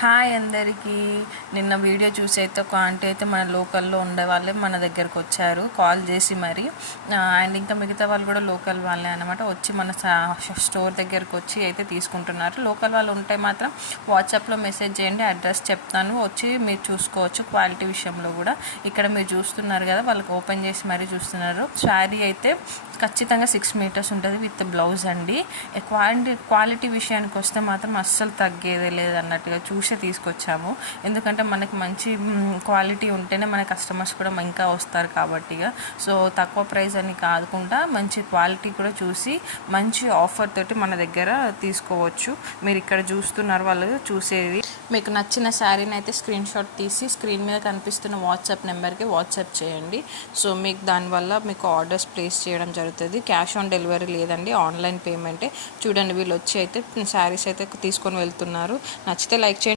Hi అందరికీ. నిన్న video చూసి అయితే ఒక ఆంటీ అయితే మన లోకల్లో ఉండే వాళ్ళే మన దగ్గరకు వచ్చారు కాల్ చేసి మరి. అండ్ ఇంకా మిగతా వాళ్ళు కూడా లోకల్ వాళ్ళే అనమాట. వచ్చి మన స్టోర్ దగ్గరకు వచ్చి అయితే తీసుకుంటున్నారు. లోకల్ వాళ్ళు ఉంటే మాత్రం వాట్సాప్లో మెసేజ్ చేయండి, అడ్రస్ చెప్తాను, వచ్చి మీరు చూసుకోవచ్చు. క్వాలిటీ విషయంలో కూడా ఇక్కడ మీరు చూస్తున్నారు కదా, వాళ్ళకి ఓపెన్ చేసి మరీ చూస్తున్నారు. శారీ అయితే ఖచ్చితంగా 6 మీటర్స్ ఉంటుంది విత్ బ్లౌజ్ అండి. క్వాలిటీ విషయానికి వస్తే మాత్రం అస్సలు తగ్గేదే లేదన్నట్టుగా చూసే తీసుకొచ్చాము. ఎందుకంటే మనకి మంచి క్వాలిటీ ఉంటేనే మన కస్టమర్స్ కూడా ఇంకా వస్తారు కాబట్టి. సో తక్కువ ప్రైస్ అని కాకుండా మంచి క్వాలిటీ కూడా చూసి మంచి ఆఫర్ తోటి మన దగ్గర తీసుకోవచ్చు. మీరు ఇక్కడ చూస్తున్నారు వాళ్ళు చూసేది. మీకు నచ్చిన శారీని అయితే స్క్రీన్ షాట్ తీసి స్క్రీన్ మీద కనిపిస్తున్న వాట్సాప్ నెంబర్కి వాట్సాప్ చేయండి. సో మీకు దానివల్ల మీకు ఆర్డర్స్ ప్లేస్ చేయడం జరుగుతుంది. క్యాష్ ఆన్ డెలివరీ లేదండి, ఆన్లైన్ పేమెంటే. చూడండి వీళ్ళు వచ్చి అయితే శారీస్ అయితే తీసుకొని వెళ్తున్నారు. నచ్చితే లైక్ చేయండి.